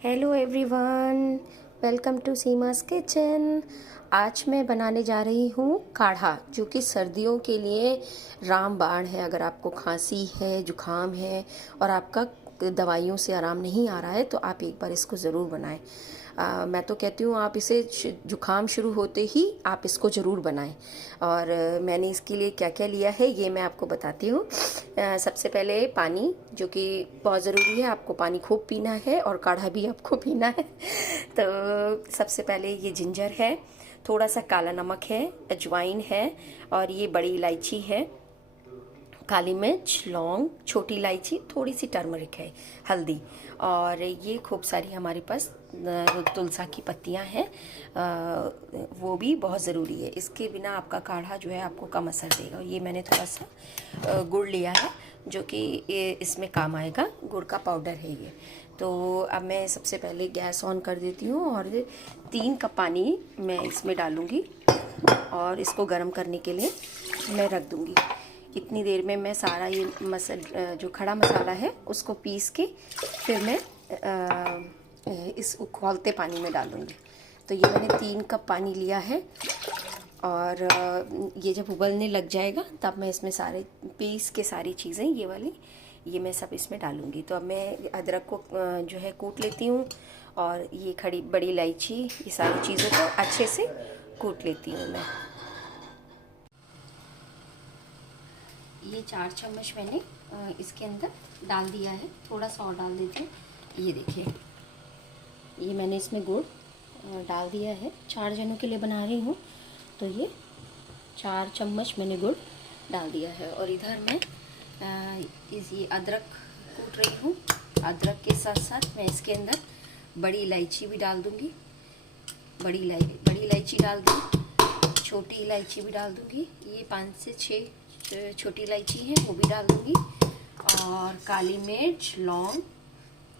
Hello everyone, welcome to Seema's kitchen. आज मैं बनाने जा रही हूँ काढ़ा, जो कि सर्दियों के लिए रामबाण है। अगर आपको खांसी है, जुखाम है और आपका दवाइयों से आराम नहीं आ रहा है तो आप एक बार इसको ज़रूर बनाएं। मैं तो कहती हूँ आप इसे जुखाम शुरू होते ही आप इसको ज़रूर बनाएं। और मैंने इसके लिए क्या क्या लिया है ये मैं आपको बताती हूँ। सबसे पहले पानी, जो कि बहुत ज़रूरी है, आपको पानी खूब पीना है और काढ़ा भी आपको पीना है। तो सबसे पहले ये जिंजर है, थोड़ा सा काला नमक है, अजवाइन है और ये बड़ी इलायची है, काली मिर्च, लौंग, छोटी इलायची, थोड़ी सी टर्मरिक है, हल्दी और ये खूब सारी हमारे पास तुलसा की पत्तियां हैं। वो भी बहुत ज़रूरी है, इसके बिना आपका काढ़ा जो है आपको कम असर देगा। और ये मैंने थोड़ा सा गुड़ लिया है जो कि इसमें काम आएगा, गुड़ का पाउडर है ये। तो अब मैं सबसे पहले गैस ऑन कर देती हूँ और 3 कप पानी मैं इसमें डालूँगी और इसको गर्म करने के लिए मैं रख दूँगी। इतनी देर में मैं सारा ये जो खड़ा मसाला है उसको पीस के फिर मैं इस उखौलते पानी में डालूँगी। तो ये मैंने 3 कप पानी लिया है और ये जब उबलने लग जाएगा तब मैं इसमें सारे पीस के सारी चीज़ें ये वाली ये मैं सब इसमें डालूँगी। तो अब मैं अदरक को जो है कूट लेती हूँ और ये खड़ी बड़ी इलायची, ये सारी चीज़ों को अच्छे से कूट लेती हूँ मैं। ये 4 चम्मच मैंने इसके अंदर डाल दिया है, थोड़ा सा और डाल देती हूँ। ये देखिए, ये मैंने इसमें गुड़ डाल दिया है। 4 जनों के लिए बना रही हूँ तो ये 4 चम्मच मैंने गुड़ डाल दिया है। और इधर मैं ये अदरक कूट रही हूँ। अदरक के साथ साथ मैं इसके अंदर बड़ी इलायची भी डाल दूँगी। बड़ी इलायची डाल दूँ, छोटी इलायची भी डाल दूँगी। ये 5 से 6 छोटी इलायची है, वो भी डाल दूँगी। और काली मिर्च, लौंग,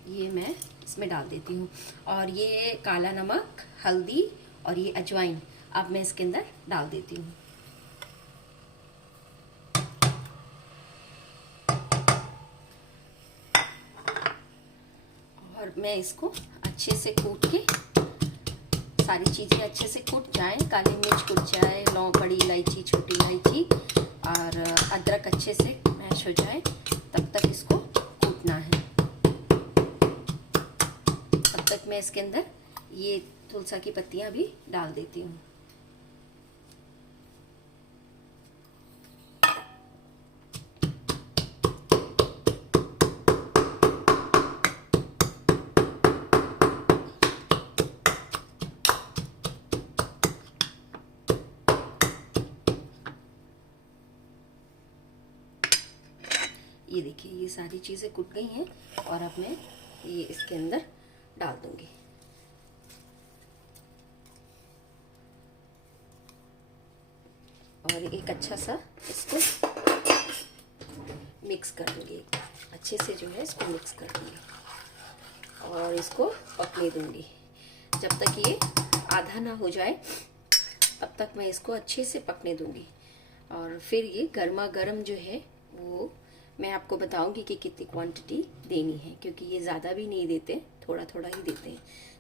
ये मैं इसमें डाल देती हूँ। और ये काला नमक, हल्दी और ये अजवाइन अब मैं इसके अंदर डाल देती हूँ। और मैं इसको अच्छे से कूट के, सारी चीज़ें अच्छे से कूट जाएं, काली मिर्च कूट जाए, लौंग, बड़ी इलायची, छोटी इलायची और अदरक अच्छे से मैश हो जाए, तब तक इसको कूटना है। तब तक मैं इसके अंदर ये तुलसा की पत्तियां भी डाल देती हूँ। ये देखिए, ये सारी चीज़ें कुट गई हैं और अब मैं ये इसके अंदर डाल दूंगी। और एक अच्छा सा इसको मिक्स कर दूंगी, अच्छे से जो है इसको मिक्स कर दूंगी और इसको पकने दूंगी जब तक ये आधा ना हो जाए, तब तक मैं इसको अच्छे से पकने दूंगी। और फिर ये गर्मा गर्म जो है वो मैं आपको बताऊंगी कि कितनी क्वांटिटी देनी है, क्योंकि ये ज़्यादा भी नहीं देते, थोड़ा थोड़ा ही देते हैं।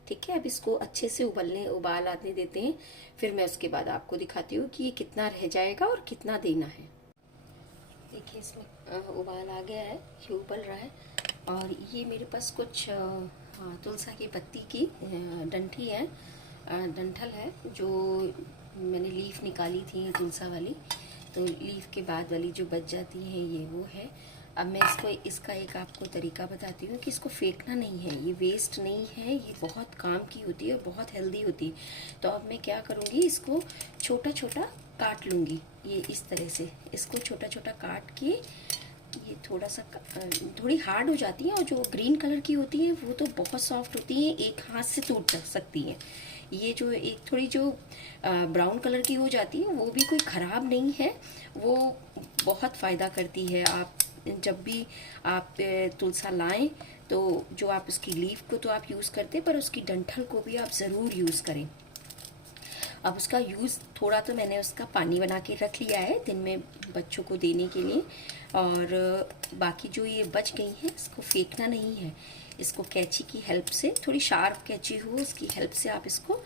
ठीक है, अब इसको अच्छे से उबाल आने देते हैं, फिर मैं उसके बाद आपको दिखाती हूँ कि ये कितना रह जाएगा और कितना देना है। देखिए, इसमें उबाल आ गया है, ये उबल रहा है। और ये मेरे पास कुछ तुलसा की पत्ती की डंठी है, डंठल है, जो मैंने लीफ निकाली थी तुलसा वाली, तो लीफ के बाद वाली जो बच जाती है ये वो है। अब मैं इसका एक आपको तरीका बताती हूँ कि इसको फेंकना नहीं है, ये वेस्ट नहीं है, ये बहुत काम की होती है और बहुत हेल्दी होती है। तो अब मैं क्या करूँगी, इसको छोटा छोटा काट लूँगी, ये इस तरह से इसको छोटा छोटा काट के, ये थोड़ा सा थोड़ी हार्ड हो जाती है और जो ग्रीन कलर की होती है वो तो बहुत सॉफ्ट होती है, एक हाथ से टूट सकती है। ये जो एक थोड़ी जो ब्राउन कलर की हो जाती है वो भी कोई ख़राब नहीं है, वो बहुत फ़ायदा करती है। आप जब भी आप तुलसा लाएं तो जो आप उसकी लीफ को तो आप यूज़ करते, पर उसकी डंठल को भी आप ज़रूर यूज़ करें। अब उसका यूज़ थोड़ा तो मैंने उसका पानी बना के रख लिया है दिन में बच्चों को देने के लिए, और बाकी जो ये बच गई हैं इसको फेंकना नहीं है, इसको कैंची की हेल्प से, थोड़ी शार्प कैंची हो उसकी हेल्प से आप इसको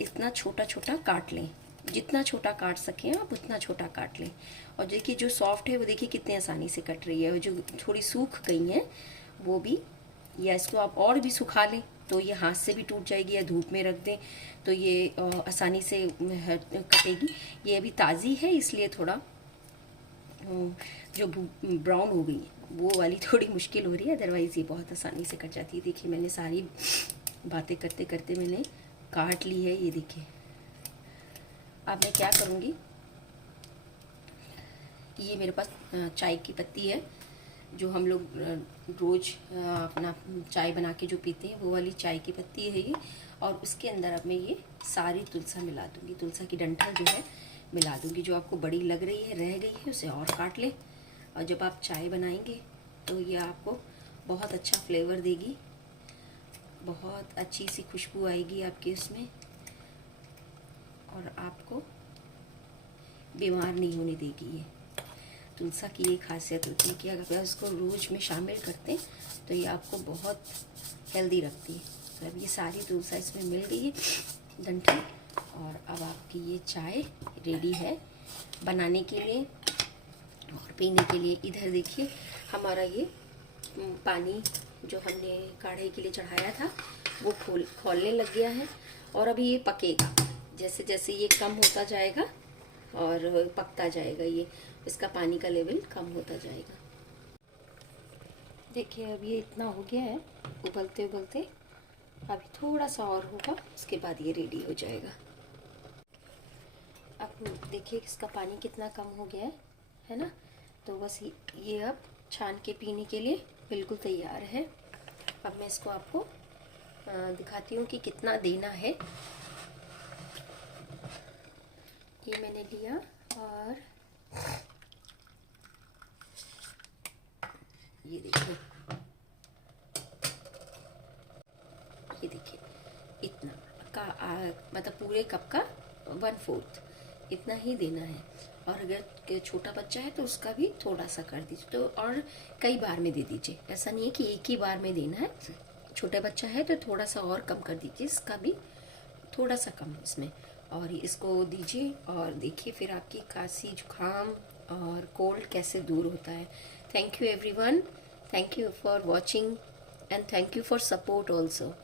इतना छोटा छोटा काट लें। जितना छोटा काट सकें आप उतना छोटा काट लें। और देखिए जो सॉफ्ट है वो देखिए कितनी आसानी से कट रही है, और जो थोड़ी सूख गई हैं वो भी, या इसको आप और भी सुखा लें तो ये हाथ से भी टूट जाएगी, या धूप में रख दें तो ये आसानी से कटेगी। ये अभी ताज़ी है इसलिए थोड़ा जो ब्राउन हो गई वो वाली थोड़ी मुश्किल हो रही है, अदरवाइज़ ये बहुत आसानी से कट जाती है। देखिए मैंने सारी बातें करते करते मैंने काट ली है, ये देखिए। अब मैं क्या करूँगी, ये मेरे पास चाय की पत्ती है जो हम लोग रोज़ अपना चाय बना के जो पीते हैं वो वाली चाय की पत्ती है ये, और उसके अंदर अब मैं ये सारी तुलसा मिला दूँगी, तुलसा की डंठल जो है मिला दूँगी। जो आपको बड़ी लग रही है रह गई है उसे और काट लें, और जब आप चाय बनाएंगे तो ये आपको बहुत अच्छा फ्लेवर देगी, बहुत अच्छी सी खुशबू आएगी आपके उसमें, और आपको बीमार नहीं होने देगी। ये तुलसा की ये खासियत होती है कि अगर आप इसको रोज़ में शामिल करते हैं तो ये आपको बहुत हेल्दी रखती है। तो अब ये सारी तुलसा इसमें मिल गई है डंठल, और अब आपकी ये चाय रेडी है बनाने के लिए और पीने के लिए। इधर देखिए हमारा ये पानी जो हमने काढ़े के लिए चढ़ाया था वो खौलने लग गया है, और अभी ये पकेगा। जैसे जैसे ये कम होता जाएगा और पकता जाएगा, ये इसका पानी का लेवल कम होता जाएगा। देखिए अब ये इतना हो गया है उबलते उबलते, अभी थोड़ा सा और होगा उसके बाद ये रेडी हो जाएगा। अब देखिए इसका पानी कितना कम हो गया है ना। तो बस ये अब छान के पीने के लिए बिल्कुल तैयार है। अब मैं इसको आपको दिखाती हूँ कि कितना देना है। ये मैंने लिया और ये देखिए, ये देखिए इतना का मतलब पूरे कप का 1/4 इतना ही देना है। और अगर छोटा बच्चा है तो उसका भी थोड़ा सा कर दीजिए, तो और कई बार में दे दीजिए, ऐसा नहीं है कि एक ही बार में देना है। छोटा बच्चा है तो थोड़ा सा और कम कर दीजिए, इसका भी थोड़ा सा कम इसमें, और इसको दीजिए। और देखिए फिर आपकी खांसी जुकाम और कोल्ड कैसे दूर होता है। Thank you everyone, thank you for watching and thank you for support also.